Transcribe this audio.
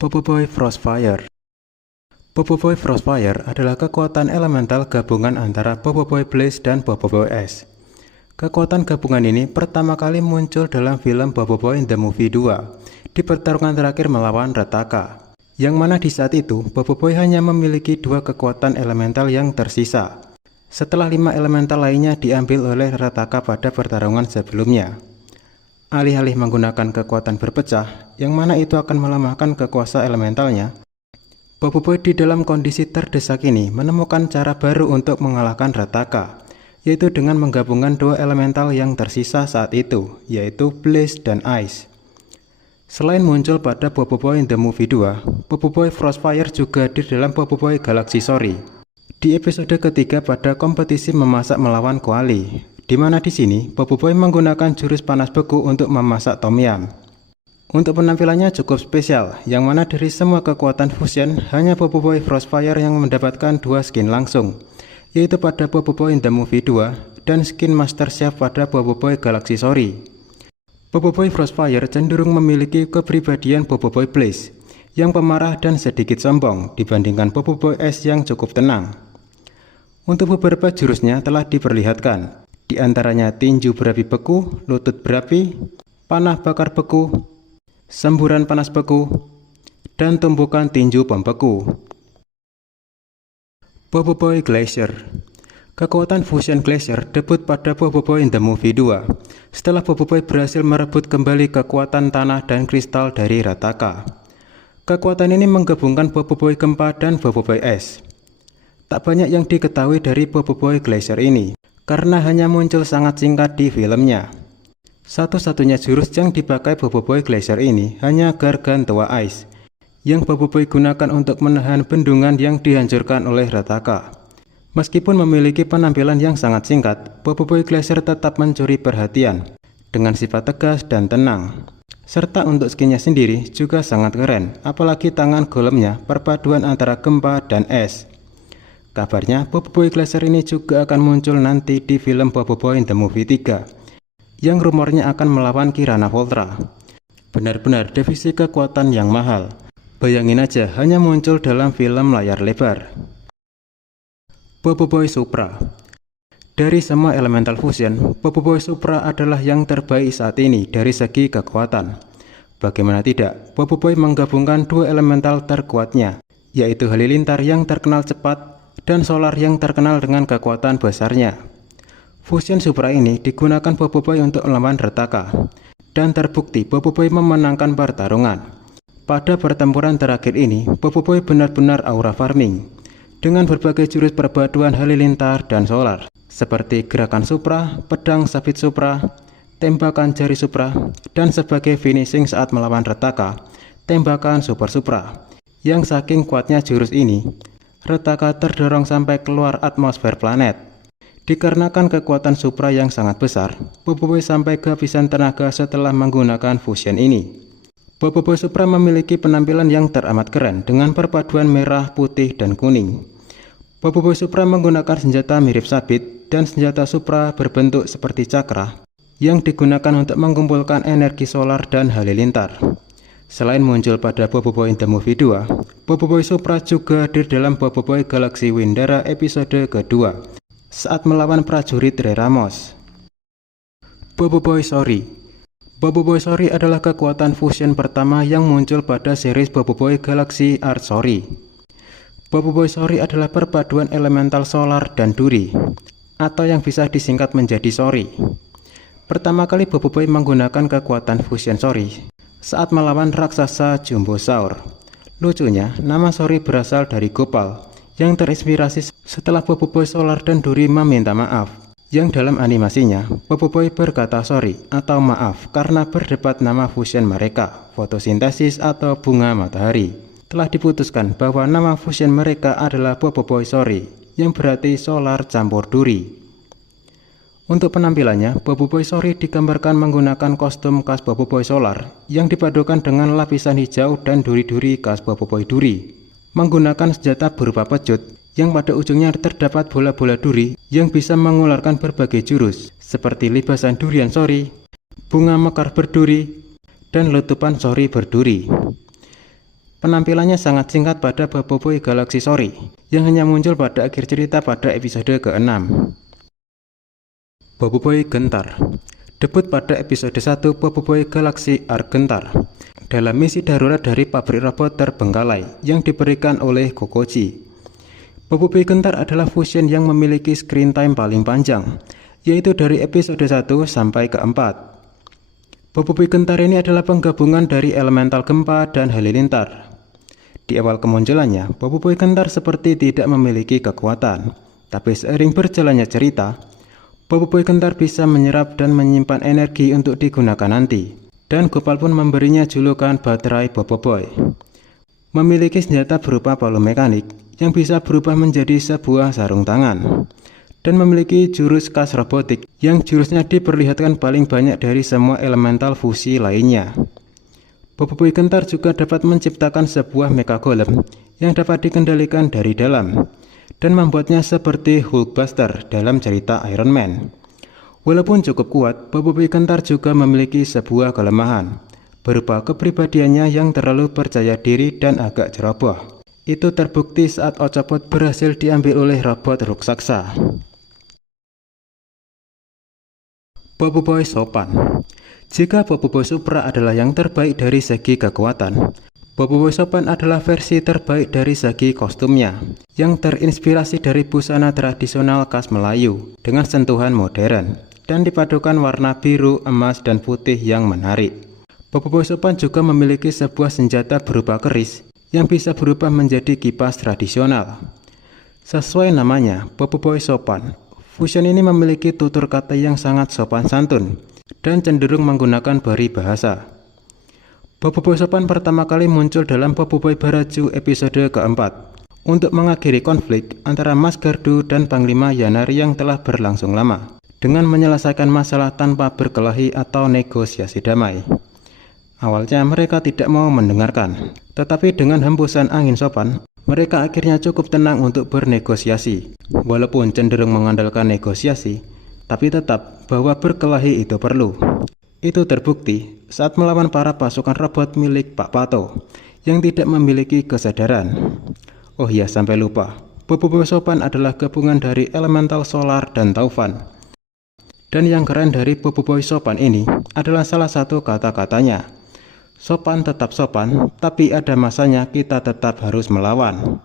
Popoboy Frostfire. Popoboy Frostfire adalah kekuatan elemental gabungan antara Popoboy Blaze dan Popoboy Es. Kekuatan gabungan ini pertama kali muncul dalam film Popoboy The Movie 2 di pertarungan terakhir melawan Rataka, yang mana di saat itu Popoboy hanya memiliki 2 kekuatan elemental yang tersisa, setelah 5 elemental lainnya diambil oleh Rataka pada pertarungan sebelumnya. Alih-alih menggunakan kekuatan berpecah, yang mana itu akan melemahkan kekuasaan elementalnya, Popoboy di dalam kondisi terdesak ini menemukan cara baru untuk mengalahkan Rataka, yaitu dengan menggabungkan 2 elemental yang tersisa saat itu, yaitu Blaze dan Ice. Selain muncul pada Popoboy The Movie 2, Popoboy Frostfire juga di dalam Popoboy Galaxy Story di episode ketiga pada kompetisi memasak melawan Koali, di mana di sini Popoboy menggunakan jurus panas beku untuk memasak Tom Yum. Untuk penampilannya cukup spesial, yang mana dari semua kekuatan fusion hanya Popoboy Frostfire yang mendapatkan 2 skin langsung, yaitu pada Popoboy The Movie 2 dan skin Master Chef pada Popoboy Galaxy Story. Popoboy Frostfire cenderung memiliki kepribadian Popoboy Blaze yang pemarah dan sedikit sombong dibandingkan Popoboy Es yang cukup tenang. Untuk beberapa jurusnya telah diperlihatkan, di antaranya tinju berapi beku, lutut berapi, panah bakar beku, semburan panas beku, dan tumpukan tinju bom beku. Popoboy Glacier. Kekuatan fusion Glacier debut pada Popoboy The Movie 2 setelah Popoboy berhasil merebut kembali kekuatan tanah dan kristal dari Rataka. Kekuatan ini menggabungkan Popoboy Gempa dan Popoboy Es. Tak banyak yang diketahui dari Popoboy Glacier ini, karena hanya muncul sangat singkat di filmnya. Satu-satunya jurus yang dipakai Popoboy Glacier ini hanya Gargantua Ice, yang Popoboy gunakan untuk menahan bendungan yang dihancurkan oleh Rataka. Meskipun memiliki penampilan yang sangat singkat, Popoboy Glacier tetap mencuri perhatian dengan sifat tegas dan tenang. Serta untuk skinnya sendiri juga sangat keren, apalagi tangan golemnya perpaduan antara gempa dan es. Kabarnya Popoboy Glacier ini juga akan muncul nanti di film Popoboy The Movie 3, yang rumornya akan melawan Kirana Voltra. Benar-benar divisi kekuatan yang mahal. Bayangin aja hanya muncul dalam film layar lebar. Popoboy Supra. Dari semua elemental fusion, Popoboy Supra adalah yang terbaik saat ini dari segi kekuatan. Bagaimana tidak, Popoboy menggabungkan 2 elemental terkuatnya, yaitu Halilintar yang terkenal cepat dan Solar yang terkenal dengan kekuatan besarnya. Fusion Supra ini digunakan Popoboy untuk melawan Rataka, dan terbukti Popoboy memenangkan pertarungan. Pada pertempuran terakhir ini, Popoboy benar-benar aura farming, dengan berbagai jurus perpaduan Halilintar dan Solar, seperti gerakan Supra, pedang sabit Supra, tembakan jari Supra, dan sebagai finishing saat melawan Rataka, tembakan Super Supra. Yang saking kuatnya jurus ini, Rataka terdorong sampai keluar atmosfer planet. Dikarenakan kekuatan Supra yang sangat besar, Popoboy sampai kehabisan tenaga setelah menggunakan fusion ini. Popoboy Supra memiliki penampilan yang teramat keren dengan perpaduan merah, putih, dan kuning. Popoboy Supra menggunakan senjata mirip sabit dan senjata Supra berbentuk seperti cakra yang digunakan untuk mengumpulkan energi solar dan halilintar. Selain muncul pada Popoboy The Movie 2, Popoboy Supra juga hadir dalam Popoboy Galaxy Windara episode kedua saat melawan prajurit Reramos. Popoboy Sori. Popoboy Sori adalah kekuatan fusion pertama yang muncul pada series Popoboy Galaxy Art Story. Popoboy Sori adalah perpaduan elemental solar dan duri, atau yang bisa disingkat menjadi Sori. Pertama kali Popoboy menggunakan kekuatan fusion Sori saat melawan raksasa Jumbosaur. Lucunya, nama Sori berasal dari Gopal, yang terinspirasi setelah Popoboy Solar dan Duri meminta maaf. Yang dalam animasinya, Popoboy berkata sorry atau maaf karena berdebat nama fusion mereka, fotosintesis atau bunga matahari. Telah diputuskan bahwa nama fusion mereka adalah Popoboy Sori, yang berarti solar campur duri. Untuk penampilannya, Popoboy Sori digambarkan menggunakan kostum khas Popoboy Solar yang dipadukan dengan lapisan hijau dan duri-duri khas Popoboy Duri. Menggunakan senjata berupa pecut yang pada ujungnya terdapat bola-bola duri yang bisa mengeluarkan berbagai jurus seperti libasan durian Sori, bunga mekar berduri, dan letupan Sori berduri. Penampilannya sangat singkat pada Boboiboy Galaxy Story, yang hanya muncul pada akhir cerita pada episode ke-6. Boboiboy Gentar. Debut pada episode 1 Boboiboy Galaxy Arc Gentar dalam misi darurat dari pabrik robot terbengkalai yang diberikan oleh Kokoji. Boboiboy Gentar adalah fusion yang memiliki screen time paling panjang, yaitu dari episode 1 sampai ke-4. Boboiboy Gentar ini adalah penggabungan dari elemental gempa dan halilintar. Di awal kemunculannya, Boboiboy Gentar seperti tidak memiliki kekuatan, tapi seiring berjalannya cerita, Boboiboy Gentar bisa menyerap dan menyimpan energi untuk digunakan nanti, dan Gopal pun memberinya julukan baterai Boboiboy. Memiliki senjata berupa palu mekanik yang bisa berubah menjadi sebuah sarung tangan, dan memiliki jurus khas robotik yang jurusnya diperlihatkan paling banyak dari semua elemental fusi lainnya. Boboiboy Gentar juga dapat menciptakan sebuah mecha golem yang dapat dikendalikan dari dalam, dan membuatnya seperti Hulkbuster dalam cerita Iron Man. Walaupun cukup kuat, Boboiboy Gentar juga memiliki sebuah kelemahan, berupa kepribadiannya yang terlalu percaya diri dan agak ceroboh. Itu terbukti saat Ochopot berhasil diambil oleh robot raksasa. Boboiboy sopan. Jika Boboiboy Supra adalah yang terbaik dari segi kekuatan, Boboiboy sopan adalah versi terbaik dari segi kostumnya, yang terinspirasi dari busana tradisional khas Melayu dengan sentuhan modern, dan dipadukan warna biru, emas, dan putih yang menarik. Boboiboy sopan juga memiliki sebuah senjata berupa keris yang bisa berubah menjadi kipas tradisional. Sesuai namanya, Boboiboy sopan, fusion ini memiliki tutur kata yang sangat sopan santun, dan cenderung menggunakan peribahasa. Boboiboy sopan pertama kali muncul dalam Boboiboy Baraju episode keempat untuk mengakhiri konflik antara Mas Gardu dan Panglima Yanar yang telah berlangsung lama, dengan menyelesaikan masalah tanpa berkelahi atau negosiasi damai. Awalnya mereka tidak mau mendengarkan, tetapi dengan hembusan angin sopan, mereka akhirnya cukup tenang untuk bernegosiasi. Walaupun cenderung mengandalkan negosiasi, tapi tetap bahwa berkelahi itu perlu. Itu terbukti saat melawan para pasukan robot milik Pak Pato yang tidak memiliki kesadaran. Oh iya, sampai lupa, Boboiboy sopan adalah gabungan dari elemental solar dan taufan. Dan yang keren dari Boboiboy sopan ini adalah salah satu kata-katanya. Sopan tetap sopan, tapi ada masanya kita tetap harus melawan.